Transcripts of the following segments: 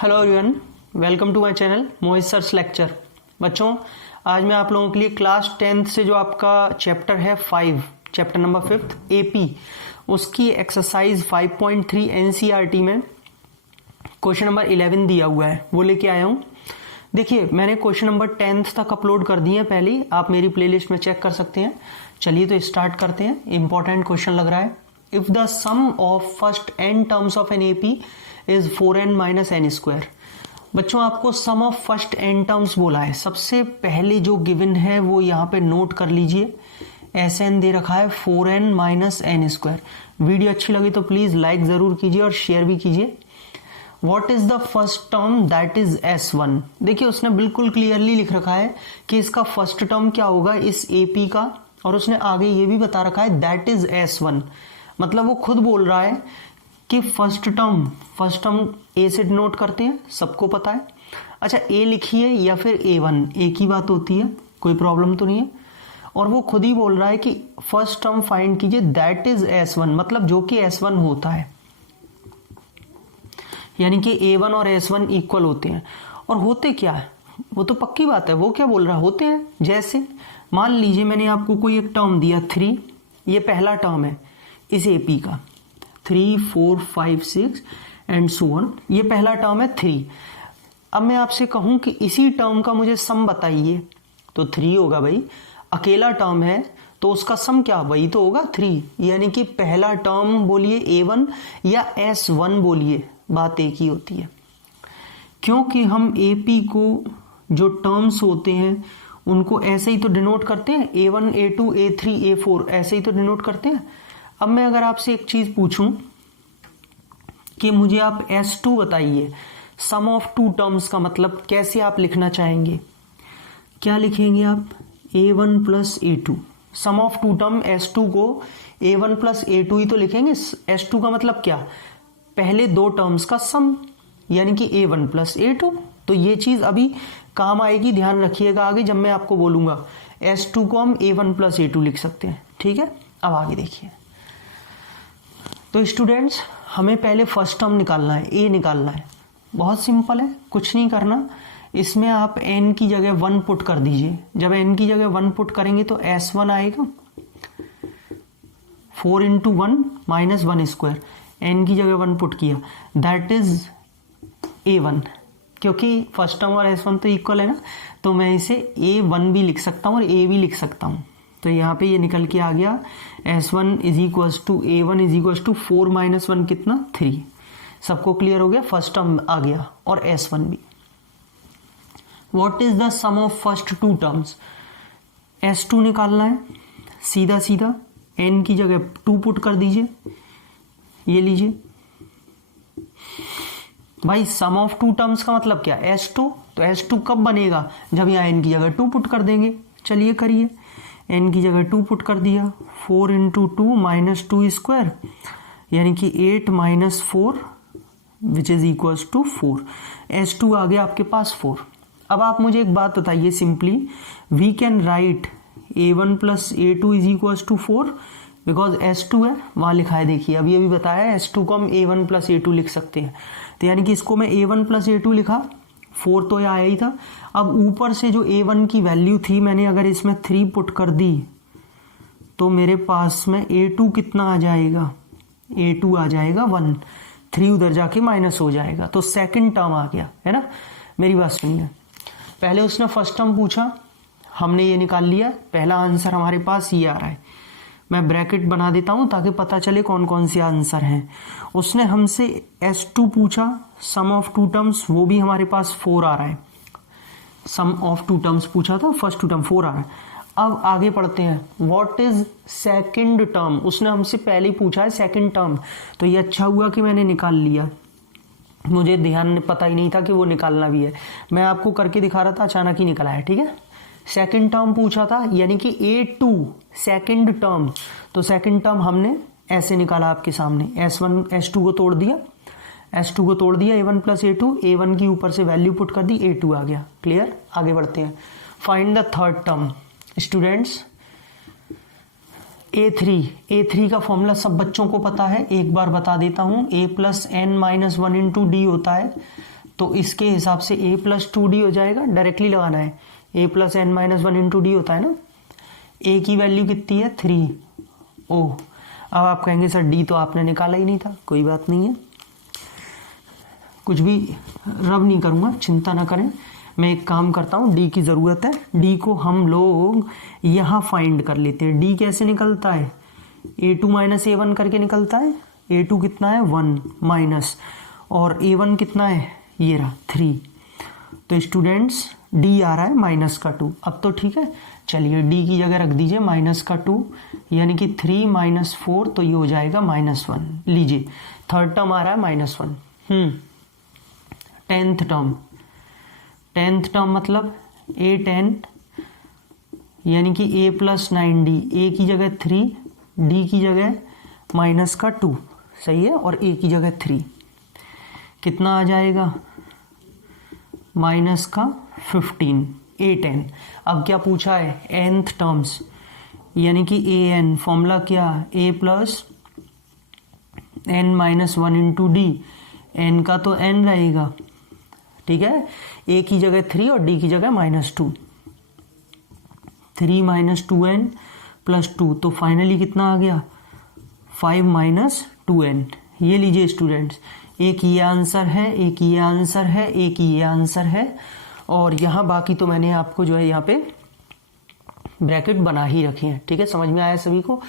Hello everyone, welcome to my channel Mohit sir's lecture. बच्चों, आज मैं आप लोगों के लिए क्लास 10th से जो आपका चैप्टर है 5, चैप्टर नंबर 5 एपी, उसकी एक्सरसाइज 5.3 एनसीईआरटी में क्वेश्चन नंबर 11 दिया हुआ है, वो लेके आया हूँ। देखिए, मैंने क्वेश्चन नंबर 10th तक अपलोड कर दिए हैं पहले ही, आप मेरी प्लेलिस्ट में चेक कर सकते हैं। चलिए तो स्टार्ट करते हैं। इंपॉर्टेंट क्वेश्चन लग रहा है। If the sum of first n terms of an AP is 4n minus n square. बच्चों, आपको sum of first n terms बोला है। सबसे पहले जो गिवन है वो यहाँ पे नोट कर लीजिए। Sn दे रखा है 4n minus n square. Video अच्छी लगी तो प्लीज लाइक जरूर कीजिए और शेयर भी कीजिए। What is the first term that is S1? देखिए, उसने बिल्कुल क्लियरली लिख रखा है कि इसका फर्स्ट टर्म क्या होगा इस AP का, और उसने आगे ये भी बता रखा है that is S1। मतलब वो खुद बोल रहा है कि फर्स्ट टर्म A से डिनोट करते हैं, सबको पता है। अच्छा, A लिखिए या फिर A1, एक ही बात होती है, कोई प्रॉब्लम तो नहीं है। और वो खुद ही बोल रहा है कि फर्स्ट टर्म फाइंड कीजिए that is S1, मतलब जो कि S1 होता है, यानी कि A1 और S1 इक्वल होते हैं। और होते क्या है वो तो पक्की बात है। वो क्या बोल रहा है, होते हैं जैसे मान लीजिए मैंने आपको कोई एक टर्म दिया 3, ये पहला टर्म है इस AP का, 3, 4, 5, 6 एंड सो ऑन, ये पहला टर्म है 3। अब मैं आपसे कहूं कि इसी टर्म का मुझे सम बताइए तो 3 होगा भाई। अकेला टर्म है तो उसका सम क्या, वही तो होगा 3। यानी कि पहला टर्म बोलिए A1 या S1 बोलिए, बात एक ही होती है। क्योंकि हम AP को जो टर्म्स होते हैं उनको ऐसे ही तो डिनोट करते हैं, A1, A2, A3, A4 ऐसे ही तो डिनोट करते हैं। अब मैं अगर आपसे एक चीज पूछूं कि मुझे आप S2 बताइए, सम ऑफ टू टर्म्स का मतलब कैसे आप लिखना चाहेंगे, क्या लिखेंगे आप? A1 plus A2। Sum of two term S2 को A1 प्लस A2 ही तो लिखेंगे। S2 का मतलब क्या, पहले दो टर्म्स का सम, यानी कि A1 प्लस A2। तो ये चीज अभी काम आएगी, ध्यान रखिएगा आगे जब मैं आपको बोलूंगा। S2 को हम A1 प्लस A2 लिख सकते हैं, ठीक है। अब आगे देखिए, तो स्टूडेंट्स हमें पहले फर्स्ट टर्म निकालना है, A निकालना है। बहुत सिंपल है, कुछ नहीं करना। इसमें आप n की जगह 1 पुट कर दीजिए। जब n की जगह 1 पुट करेंगे तो S1 आएगा 4 इंटू 1 माइनस 1 स्क्वायर। n की जगह 1 पुट किया, दैट इज A1। क्योंकि फर्स्ट टर्म और S1 तो इक्वल है ना, तो मैं इसे A1 भी लिख सकता हूँ और A भी लिख सकता हूँ। तो यहाँ पे ये निकल के आ गया S1 is equal to A1 is equal to 4 minus 1 कितना, 3। सबको क्लियर हो गया, फर्स्ट टर्म आ गया और S1 भी। What is the sum of first two terms? S2 निकालना है, सीधा सीधा n की जगह 2 पुट कर दीजिए। ये लीजिए भाई, सम ऑफ टू टर्म्स का मतलब क्या, S2। तो S2 कब बनेगा, जब यहाँ n की जगह 2 पुट कर देंगे। चलिए करिए, n की जगह 2 पुट कर दिया, 4 इंटू 2 माइनस 2 स्क्वायर, यानी कि 8 minus 4 which is equal to 4। S2 आ गया आपके पास 4। अब आप मुझे एक बात बताइए, simply we can write A1 plus A2 is equal to 4 because S2 है, वहां लिखा है। देखिए अभी अभी बताया S2 को हम A1 प्लस A2 लिख सकते हैं। तो यानी कि इसको मैं A1 प्लस A2 लिखा, 4 तो आया ही था। अब ऊपर से जो A1 की वैल्यू थी, मैंने अगर इसमें 3 पुट कर दी तो मेरे पास में A2 कितना आ जाएगा, A2 आ जाएगा 1। 3 उधर जाके माइनस हो जाएगा, तो सेकंड टर्म आ गया, है ना। मेरी बात सुनिए, पहले उसने फर्स्ट टर्म पूछा, हमने ये निकाल लिया। पहला आंसर हमारे पास ये आ रहा है। मैं ब्रैकेट बना देता हूं ताकि पता चले कौन कौन से आंसर हैं। उसने हमसे S2 पूछा, सम ऑफ टू टर्म्स, वो भी हमारे पास 4 आ रहा है। सम ऑफ टू टर्म्स पूछा था, फर्स्ट टू टर्म 4 आ रहा है। अब आगे पढ़ते हैं, व्हाट इज सेकंड टर्म? उसने हमसे पहले ही पूछा है सेकंड टर्म, तो ये अच्छा हुआ कि मैंने निकाल लिया। मुझे ध्यान पता ही नहीं था कि वो निकालना भी है, मैं आपको करके दिखा रहा था, अचानक ही निकला है, ठीक है। सेकंड टर्म पूछा था, यानी कि A2 सेकंड टर्म। तो सेकंड टर्म हमने ऐसे निकाला आपके सामने, S1 S2 को तोड़ दिया, S2 को तोड़ दिया, A1 प्लस A2, A1 की ऊपर से वैल्यू पुट कर दी, A2 आ गया। क्लियर, आगे बढ़ते हैं। Find the third term. Students A3 का फॉर्मूला सब बच्चों को पता है, एक बार बता देता हूं। A plus n minus 1 into D होता है, तो इसके हिसाब से a प्लस 2d हो जाएगा, डायरेक्टली लगाना है, a plus n minus 1 into D होता है ना। a की वैल्यू कितनी है 3। ओ अब आप कहेंगे सर d तो आपने निकाला ही नहीं था, कोई बात नहीं है, कुछ भी रब नहीं करूँगा, चिंता ना करें। मैं एक काम करता हूँ, d की ज़रूरत है, d को हम लोग यहाँ फाइंड कर लेते हैं। d कैसे निकलता है, a2 माइनस a1 करके निकलता है। a2 कितना है 1 माइनस, और a1 कितना है, ये रहा 3। तो स्टूडेंट्स d आ रहा है माइनस का 2। अब तो ठीक है, चलिए d की जगह रख दीजिए माइनस का 2, यानी कि 3 माइनस 4, तो ये हो जाएगा -1। लीजिए थर्ड टर्म आ रहा है -1। टेंथ टर्म मतलब a10, यानी कि a प्लस 9d, a की जगह 3, d की जगह माइनस का 2, सही है, और a की जगह 3, कितना आ जाएगा माइनस का 15, a10। अब क्या पूछा है, nth टर्म्स, यानी कि an, फॉर्मूला क्या, a plus n minus 1 into D, n का तो n रहेगा, ठीक है, a की जगह 3 और d की जगह -2, 3 माइनस 2n प्लस 2, तो फाइनली कितना आ गया 5 माइनस 2n। ये लीजिए स्टूडेंट्स, एक ये आंसर है, एक ये आंसर है, एक ये आंसर है, और यहाँ बाकी तो मैंने आपको जो है यहाँ पे ब्रैकेट बना ही रखे हैं, ठीक है, समझ में आया सभी को।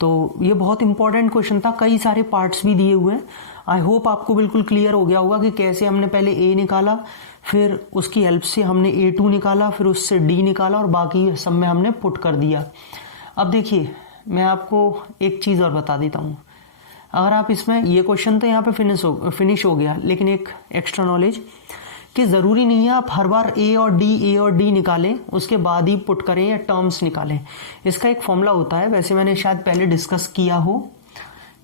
तो ये बहुत इंपॉर्टेंट क्वेश्चन था, कई सारे पार्ट्स भी दिए हुए हैं। आई होप आपको बिल्कुल क्लियर हो गया होगा कि कैसे हमने पहले a निकाला, फिर उसकी हेल्प से हमने a2 निकाला, फिर उससे d निकाला, और बाकी सब में हमने पुट कर दिया। अब देखिए मैं आपको एक चीज़ और बता देता हूँ, अगर आप इसमें, ये क्वेश्चन तो यहाँ पे फिनिश हो गया, लेकिन एक एक्स्ट्रा नॉलेज कि ज़रूरी नहीं है आप हर बार a और d निकालें उसके बाद ही पुट करें या टर्म्स निकालें। इसका एक फॉर्मूला होता है, वैसे मैंने शायद पहले डिस्कस किया हो,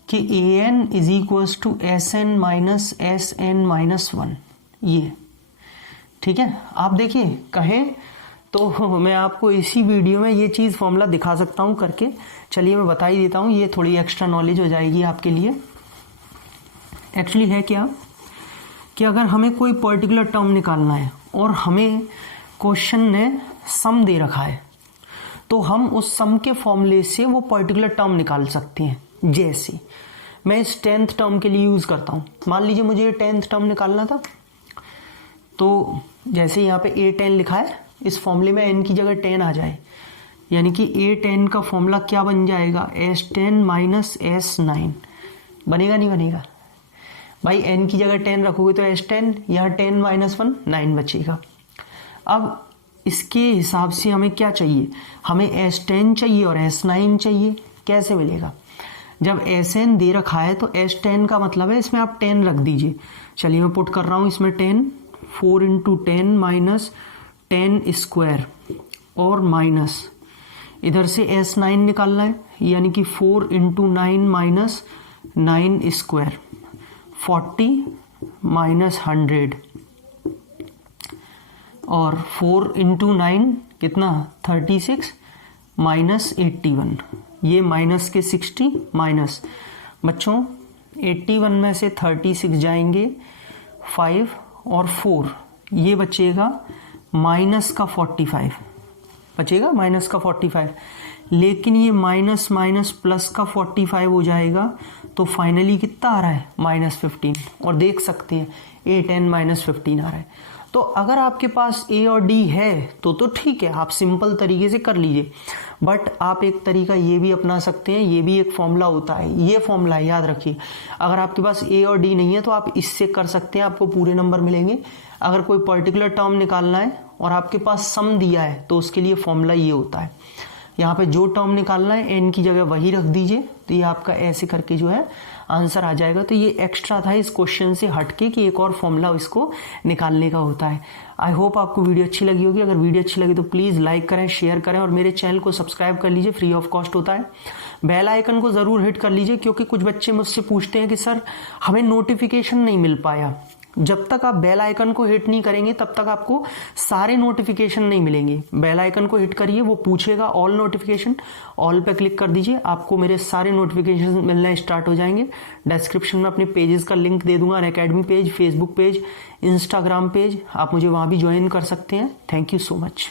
कि an is equals to sn minus sn minus 1, ये ठीक है। आप देखिए कहें तो मैं आपको इसी वीडियो में ये चीज़ फॉर्मूला दिखा सकता हूँ करके, चलिए मैं बता ही देता हूँ, ये थोड़ी एक्स्ट्रा नॉलेज हो जाएगी आपके लिए। एक्चुअली है क्या कि अगर हमें कोई पर्टिकुलर टर्म निकालना है और हमें क्वेश्चन ने सम दे रखा है, तो हम उस सम के फॉर्मूले से वो पर्टिकुलर टर्म निकाल सकते हैं। जैसे मैं इस 10th टर्म के लिए यूज़ करता हूँ, मान लीजिए मुझे ये 10th टर्म निकालना था, तो जैसे यहाँ पे a10 लिखा है, इस फॉर्मूले में n की जगह 10 आ जाए, यानी कि a10 का फॉर्मूला क्या बन जाएगा, s10 माइनस s9, बनेगा नहीं बनेगा भाई, n की जगह 10 रखोगे तो s10, यहाँ 10 माइनस 1 9 बचेगा। अब इसके हिसाब से हमें क्या चाहिए, हमें s10 चाहिए और s9 चाहिए, कैसे मिलेगा, जब sn दे रखा है तो s10 का मतलब है इसमें आप 10 रख दीजिए। चलिए मैं पुट कर रहा हूँ इसमें 10, 4 इंटू 10 माइनस 10 स्क्वायर, और माइनस इधर से s9 निकालना है, यानी कि 4 इंटू 9 माइनस 9 स्क्वायर, 40 माइनस 100, और 4 इंटू 9 कितना 36 माइनस 81, ये माइनस के 60 माइनस, बच्चों 81 में से 36 जाएंगे 5 और 4, ये बचेगा माइनस का 45, बचेगा माइनस का 45, लेकिन ये माइनस माइनस प्लस का 45 हो जाएगा, तो फाइनली कितना आ रहा है -15, और देख सकते हैं a10 माइनस 15 आ रहा है। तो अगर आपके पास a और d है तो ठीक है, आप सिंपल तरीके से कर लीजिए, बट आप एक तरीका ये भी अपना सकते हैं, ये भी एक फॉर्मूला होता है, ये फॉर्मूला याद रखिए, अगर आपके पास a और d नहीं है तो आप इससे कर सकते हैं, आपको पूरे नंबर मिलेंगे। अगर कोई पर्टिकुलर टर्म निकालना है और आपके पास सम दिया है तो उसके लिए फॉर्मूला ये होता है, यहाँ पे जो टर्म निकालना है n की जगह वही रख दीजिए, तो ये आपका ऐसे करके जो है आंसर आ जाएगा। तो ये एक्स्ट्रा था इस क्वेश्चन से हटके कि एक और फॉर्मूला इसको निकालने का होता है। आई होप आपको वीडियो अच्छी लगी होगी, अगर वीडियो अच्छी लगी तो प्लीज़ लाइक करें, शेयर करें, और मेरे चैनल को सब्सक्राइब कर लीजिए, फ्री ऑफ कॉस्ट होता है। बेल आइकन को ज़रूर हिट कर लीजिए, क्योंकि कुछ बच्चे मुझसे पूछते हैं कि सर हमें नोटिफिकेशन नहीं मिल पाया, जब तक आप बेल आइकन को हिट नहीं करेंगे तब तक आपको सारे नोटिफिकेशन नहीं मिलेंगे। बेल आइकन को हिट करिए, वो पूछेगा ऑल नोटिफिकेशन, ऑल पे क्लिक कर दीजिए, आपको मेरे सारे नोटिफिकेशन मिलना स्टार्ट हो जाएंगे। डिस्क्रिप्शन में अपने पेजेस का लिंक दे दूंगा, Unacademy page, Facebook page, Instagram page, आप मुझे वहाँ भी ज्वाइन कर सकते हैं। Thank you so much.